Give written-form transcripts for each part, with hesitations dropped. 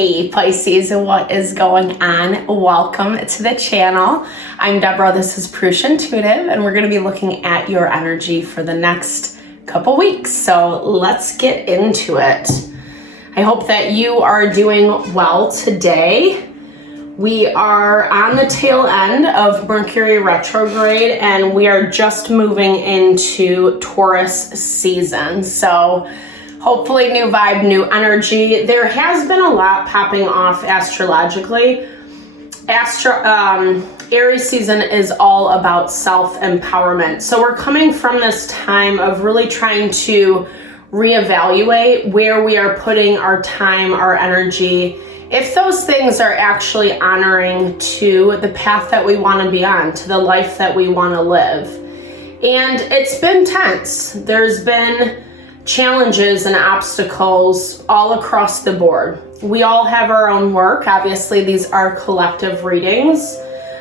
Hey Pisces, what is going on? Welcome to the channel. I'm Deborah, this is Purusha Intuitive, and we're going to be looking at your energy for the next couple weeks. So let's get into it. I hope that you are doing well today. We are on the tail end of Mercury Retrograde, and we are just moving into Taurus season. So hopefully new vibe, new energy. There has been a lot popping off astrologically. Aries season is all about self-empowerment. So we're coming from this time of really trying to reevaluate where we are putting our time, our energy, if those things are actually honoring to the path that we want to be on, to the life that we want to live. And it's been tense. There's been challenges and obstacles all across the board. We all have our own work. Obviously, these are collective readings.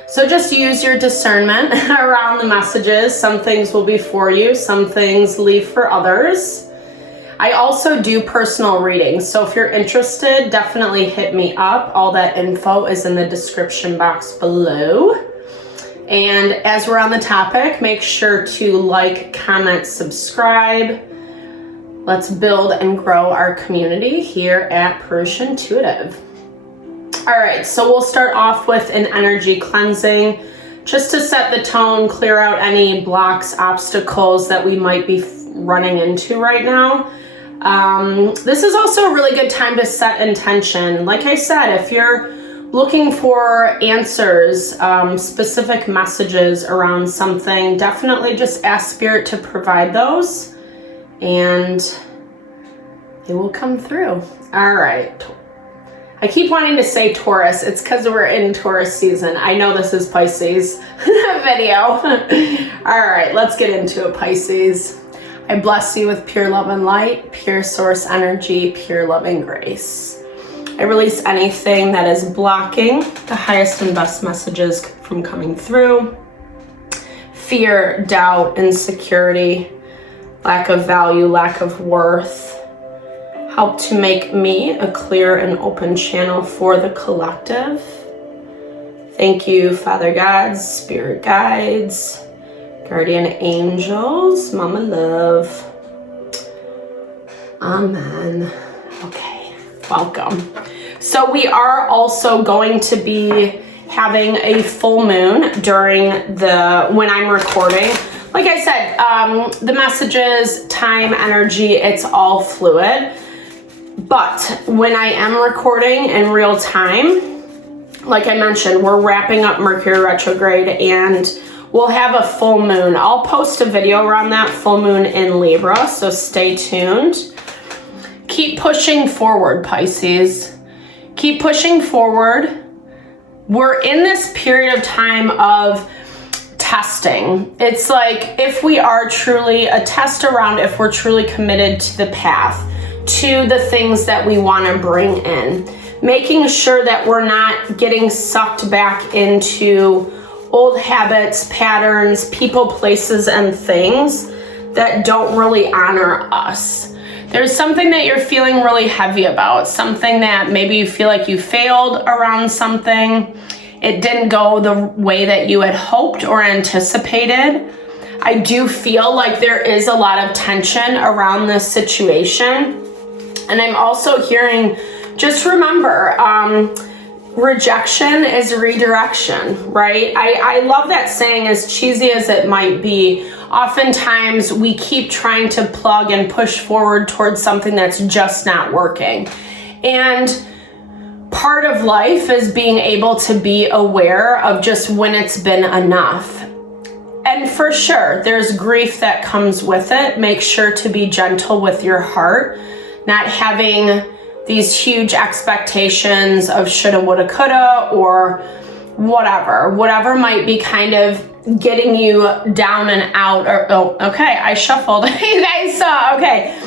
So just use your discernment around the messages. Some things will be for you, some things leave for others. I also do personal readings. So if you're interested, definitely hit me up. All that info is in the description box below. And as we're on the topic, make sure to like, comment, subscribe. Let's build and grow our community here at Purusha Intuitive. All right, so we'll start off with an energy cleansing just to set the tone, clear out any blocks, obstacles that we might be running into right now. This is also a really good time to set intention. Like I said, if you're looking for answers, specific messages around something, definitely just ask Spirit to provide those, and it will come through. All right. I keep wanting to say Taurus. It's because we're in Taurus season. I know this is Pisces video. All right, let's get into it, Pisces. I bless you with pure love and light, pure source energy, pure loving grace. I release anything that is blocking the highest and best messages from coming through. Fear, doubt, insecurity, lack of value, lack of worth. Help to make me a clear and open channel for the collective. Thank you, Father Gods, Spirit Guides, Guardian Angels, Mama Love. Amen. Okay, welcome. So we are also going to be having a full moon during when I'm recording. Like I said, the messages, time, energy, it's all fluid. But when I am recording in real time, like I mentioned, we're wrapping up Mercury retrograde and we'll have a full moon. I'll post a video around that full moon in Libra, so stay tuned. Keep pushing forward, Pisces. Keep pushing forward. We're in this period of time of testing. It's like if we are truly a test around if we're truly committed to the path, to the things that we want to bring in, making sure that we're not getting sucked back into old habits, patterns, people, places, and things that don't really honor us. There's something that you're feeling really heavy about, something that maybe you feel like you failed around something. It didn't go the way that you had hoped or anticipated. I do feel like there is a lot of tension around this situation. And I'm also hearing, just remember, rejection is redirection, right? I love that saying, as cheesy as it might be. Oftentimes we keep trying to plug and push forward towards something that's just not working. And part of life is being able to be aware of just when it's been enough. And for sure, there's grief that comes with it. Make sure to be gentle with your heart, not having these huge expectations of shoulda, woulda, coulda, or whatever might be kind of getting you down and out. Or, oh, okay, I shuffled. You guys saw, okay.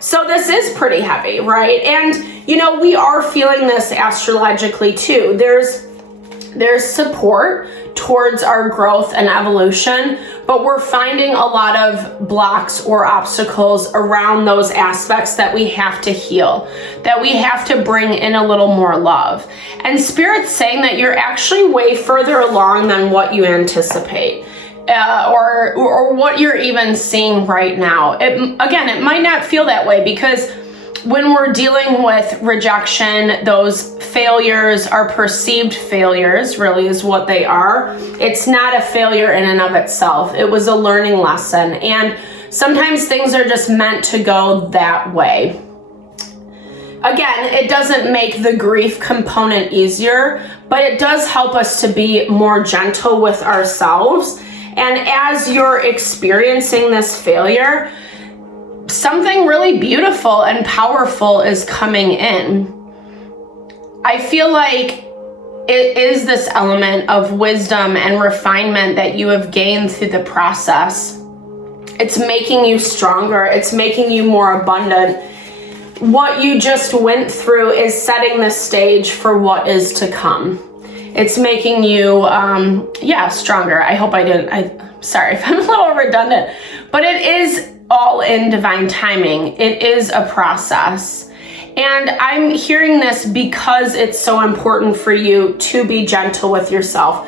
So this is pretty heavy, right? And, we are feeling this astrologically too. There's support towards our growth and evolution, but we're finding a lot of blocks or obstacles around those aspects that we have to heal, that we have to bring in a little more love. And Spirit's saying that you're actually way further along than what you anticipate. Or what you're even seeing right now. Again, it might not feel that way, because when we're dealing with rejection, those failures are perceived failures, really is what they are. It's not a failure in and of itself. It was a learning lesson. And sometimes things are just meant to go that way. Again, it doesn't make the grief component easier, but it does help us to be more gentle with ourselves. And as you're experiencing this failure, something really beautiful and powerful is coming in. I feel like it is this element of wisdom and refinement that you have gained through the process. It's making you stronger. It's making you more abundant. What you just went through is setting the stage for what is to come. It's making you, stronger. I hope sorry if I'm a little redundant, but it is all in divine timing. It is a process. And I'm hearing this because it's so important for you to be gentle with yourself.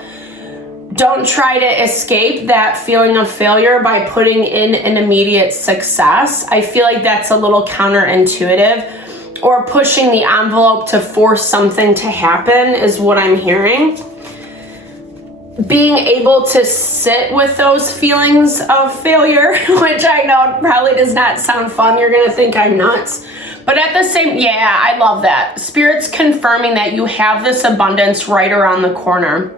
Don't try to escape that feeling of failure by putting in an immediate success. I feel like that's a little counterintuitive, or pushing the envelope to force something to happen is what I'm hearing. Being able to sit with those feelings of failure, which I know probably does not sound fun. You're going to think I'm nuts. But at the same, I love that. Spirit's confirming that you have this abundance right around the corner.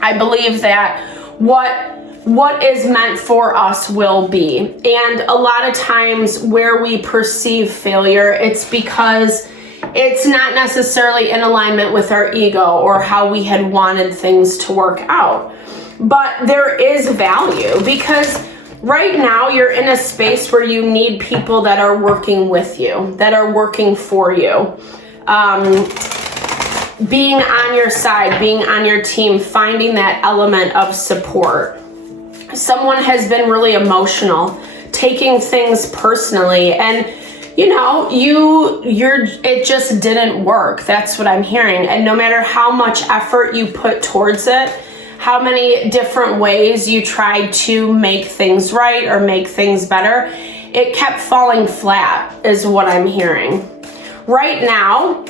I believe that what is meant for us will be. And a lot of times where we perceive failure, it's because it's not necessarily in alignment with our ego or how we had wanted things to work out. But there is value, because right now you're in a space where you need people that are working with you, that are working for you. Being on your side, being on your team, finding that element of support. Someone has been really emotional, taking things personally, and it just didn't work. That's what I'm hearing. And no matter how much effort you put towards it, how many different ways you tried to make things right or make things better, it kept falling flat is what I'm hearing. Right now,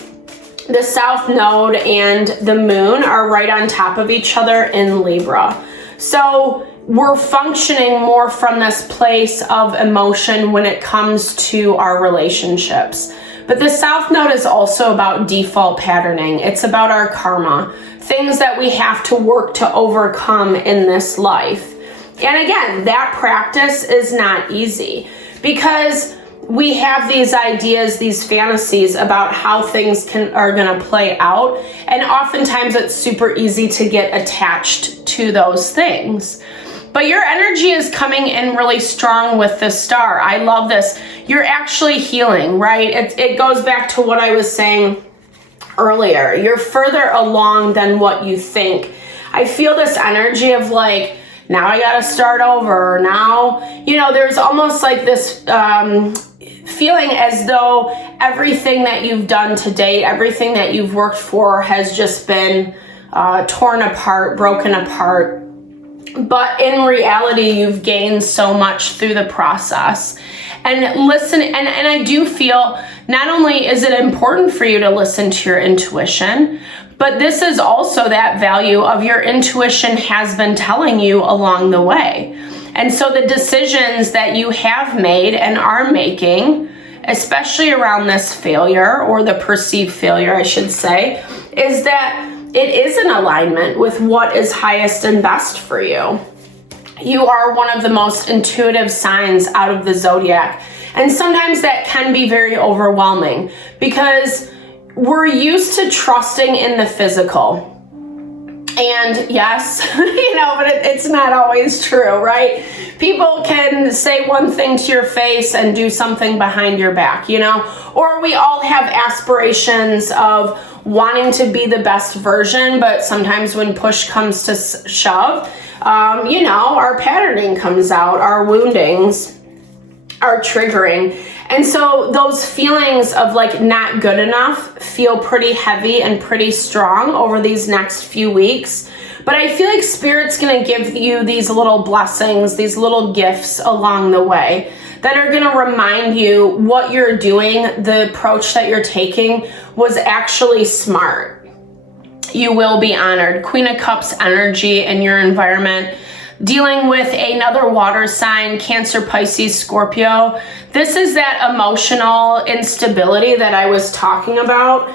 the South Node and the Moon are right on top of each other in Libra. So we're functioning more from this place of emotion when it comes to our relationships. But the South Node is also about default patterning. It's about our karma, things that we have to work to overcome in this life. And again, that practice is not easy, because we have these ideas, these fantasies about how things are going to play out. And oftentimes it's super easy to get attached to those things. But your energy is coming in really strong with the star. I love this. You're actually healing, right? It goes back to what I was saying earlier. You're further along than what you think. I feel this energy of like, now I got to start over. Now, there's almost like this feeling as though everything that you've done to date, everything that you've worked for has just been torn apart, broken apart. But in reality, you've gained so much through the process. And listen, and I do feel not only is it important for you to listen to your intuition, but this is also that value of your intuition has been telling you along the way. And so the decisions that you have made and are making, especially around this failure, or the perceived failure, I should say, is that it is in alignment with what is highest and best for you. You are one of the most intuitive signs out of the zodiac. And sometimes that can be very overwhelming, because we're used to trusting in the physical. And yes, but it's not always true, right? People can say one thing to your face and do something behind your back, or we all have aspirations of wanting to be the best version, but sometimes when push comes to shove, our patterning comes out, our woundings are triggering. And so those feelings of like not good enough feel pretty heavy and pretty strong over these next few weeks. But I feel like Spirit's going to give you these little blessings, these little gifts along the way that are going to remind you what you're doing, the approach that you're taking was actually smart. You will be honored. Queen of Cups energy in your environment. Dealing with another water sign, Cancer, Pisces, Scorpio. This is that emotional instability that I was talking about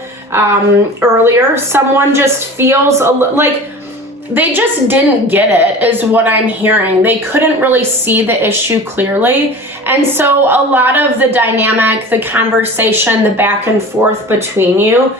earlier. Someone just feels like they just didn't get it, is what I'm hearing. They couldn't really see the issue clearly. And so a lot of the dynamic, the conversation, the back and forth between you,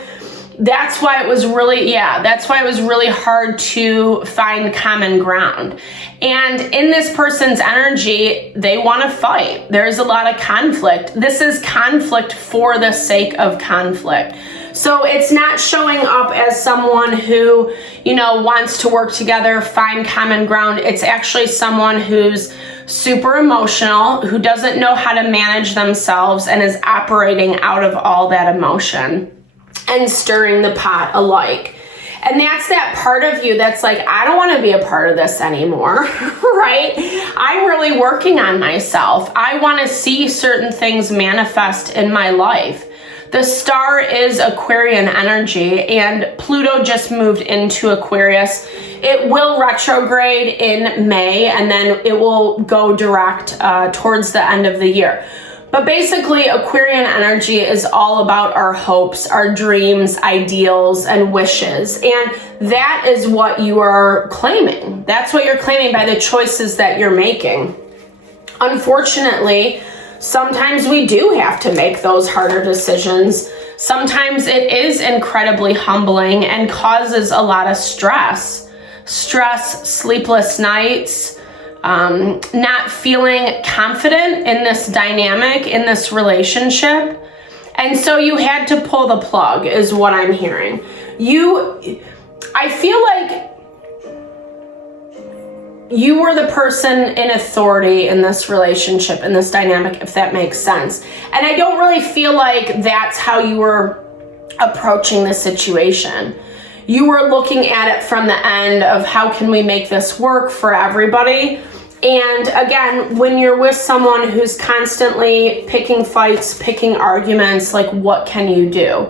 that's why it was really hard to find common ground. And in this person's energy, they want to fight. There's a lot of conflict. This is conflict for the sake of conflict. So it's not showing up as someone who, wants to work together, find common ground. It's actually someone who's super emotional, who doesn't know how to manage themselves and is operating out of all that emotion and stirring the pot alike. And that's that part of you that's like, I don't want to be a part of this anymore, right? I'm really working on myself. I want to see certain things manifest in my life. The star is Aquarian energy, and Pluto just moved into Aquarius. It will retrograde in May, and then it will go direct towards the end of the year. But basically, Aquarian energy is all about our hopes, our dreams, ideals, and wishes. And that is what you are claiming. That's what you're claiming by the choices that you're making. Unfortunately, sometimes we do have to make those harder decisions. Sometimes it is incredibly humbling and causes a lot of stress. Sleepless nights, not feeling confident in this dynamic, in this relationship. And so you had to pull the plug, is what I'm hearing. I feel like you were the person in authority in this relationship, in this dynamic, if that makes sense. And I don't really feel like that's how you were approaching the situation. You were looking at it from the end of how can we make this work for everybody. And again, when you're with someone who's constantly picking fights, picking arguments, like what can you do?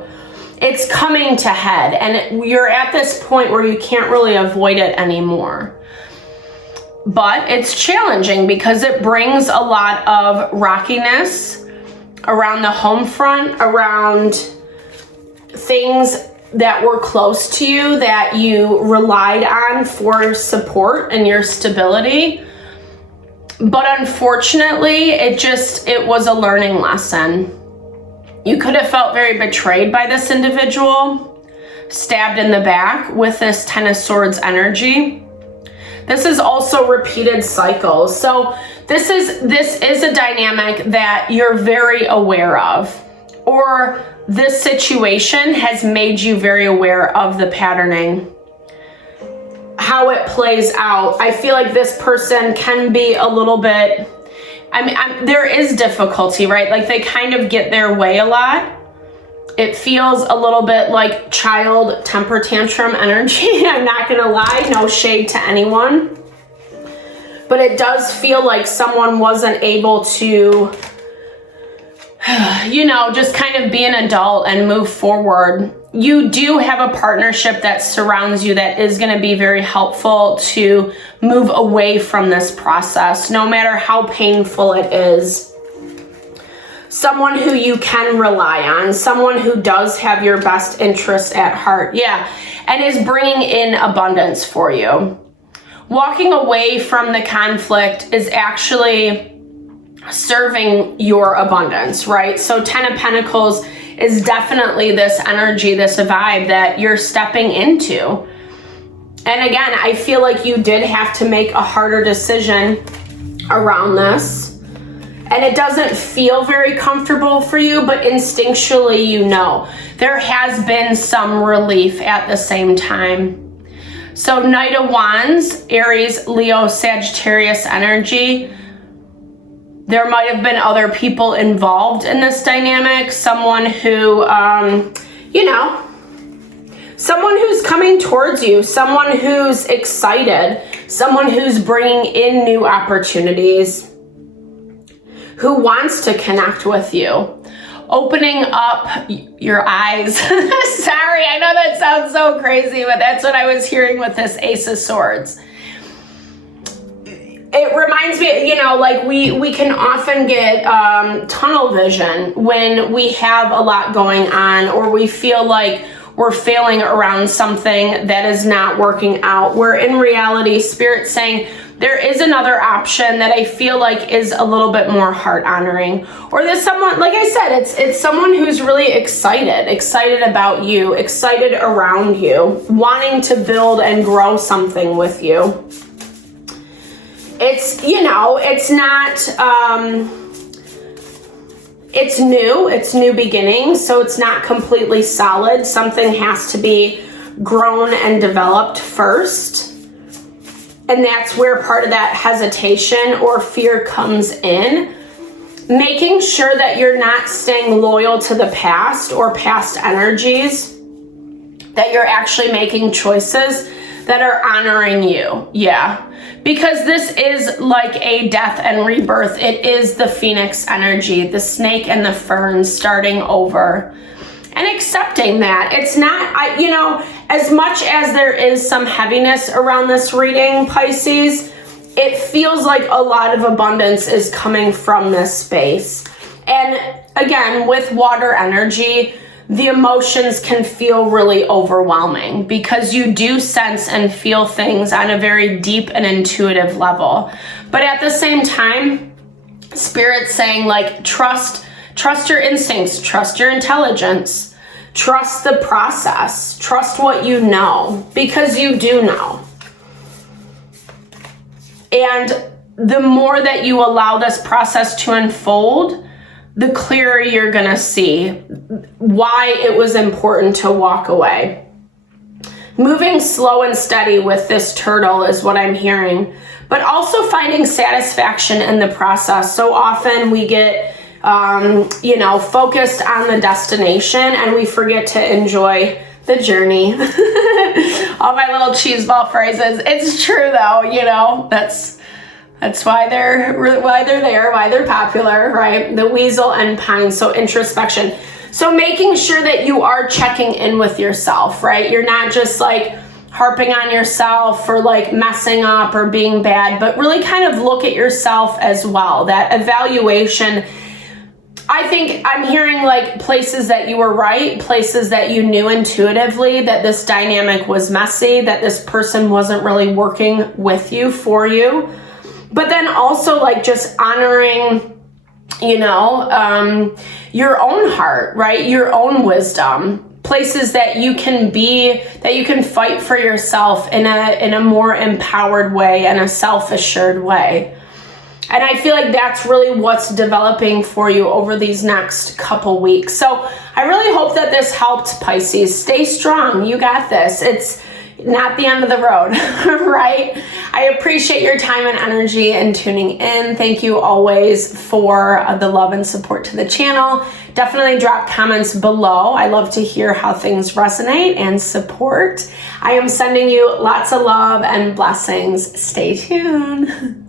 It's coming to head, and you're at this point where you can't really avoid it anymore. But it's challenging because it brings a lot of rockiness around the home front, around things that were close to you that you relied on for support and your stability. But unfortunately, it was a learning lesson. You could have felt very betrayed by this individual, stabbed in the back with this Ten of Swords energy. This is also repeated cycles. So this is a dynamic that you're very aware of, or this situation has made you very aware of the patterning, how it plays out. I feel like this person can be a little bit, there is difficulty, right? Like they kind of get their way a lot. It feels a little bit like child temper tantrum energy. I'm not gonna lie, no shade to anyone. But it does feel like someone wasn't able to, just kind of be an adult and move forward. You do have a partnership that surrounds you that is going to be very helpful to move away from this process, no matter how painful it is. Someone who you can rely on, someone who does have your best interest at heart, and is bringing in abundance for you. Walking away from the conflict is actually serving your abundance, right? So Ten of Pentacles is definitely this energy, this vibe that you're stepping into. And again, I feel like you did have to make a harder decision around this. And it doesn't feel very comfortable for you, but instinctually you know. There has been some relief at the same time. So Knight of Wands, Aries, Leo, Sagittarius energy. There might have been other people involved in this dynamic. Someone who, someone who's coming towards you, someone who's excited, someone who's bringing in new opportunities, who wants to connect with you. Opening up your eyes. Sorry, I know that sounds so crazy, but that's what I was hearing with this Ace of Swords. It reminds me, like we can often get tunnel vision when we have a lot going on, or we feel like we're failing around something that is not working out, where in reality, Spirit's saying, there is another option that I feel like is a little bit more heart honoring. Or there's someone, like I said, it's someone who's really excited about you, excited around you, wanting to build and grow something with you. It's, it's not, it's new beginnings, so it's not completely solid. Something has to be grown and developed first. And that's where part of that hesitation or fear comes in. Making sure that you're not staying loyal to the past or past energies, that you're actually making choices that are honoring you. Yeah. Because this is like a death and rebirth. It is the phoenix energy, the snake and the fern starting over. And accepting that. It's not, as much as there is some heaviness around this reading, Pisces, it feels like a lot of abundance is coming from this space. And again, with water energy, the emotions can feel really overwhelming because you do sense and feel things on a very deep and intuitive level. But at the same time, Spirit's saying, like, trust your instincts, trust your intelligence, trust the process, trust what you know, because you do know. And the more that you allow this process to unfold, the clearer you're gonna see why it was important to walk away. Moving slow and steady with this turtle is what I'm hearing, but also finding satisfaction in the process. So often we get, focused on the destination and we forget to enjoy the journey. All my little cheeseball phrases. It's true though, that's why they're there, why they're popular, right? The weasel and pine, so introspection. So making sure that you are checking in with yourself, right? You're not just like harping on yourself for like messing up or being bad, but really kind of look at yourself as well. That evaluation, I think I'm hearing like places that you were right, places that you knew intuitively that this dynamic was messy, that this person wasn't really working with you, for you. But then also like just honoring, your own heart, right? Your own wisdom, places that you can be, that you can fight for yourself in a more empowered way and a self-assured way. And I feel like that's really what's developing for you over these next couple weeks. So I really hope that this helped, Pisces. Stay strong. You got this. It's not the end of the road, right? I appreciate your time and energy and tuning in. Thank you always for the love and support to the channel. Definitely drop comments below. I love to hear how things resonate and support. I am sending you lots of love and blessings. Stay tuned.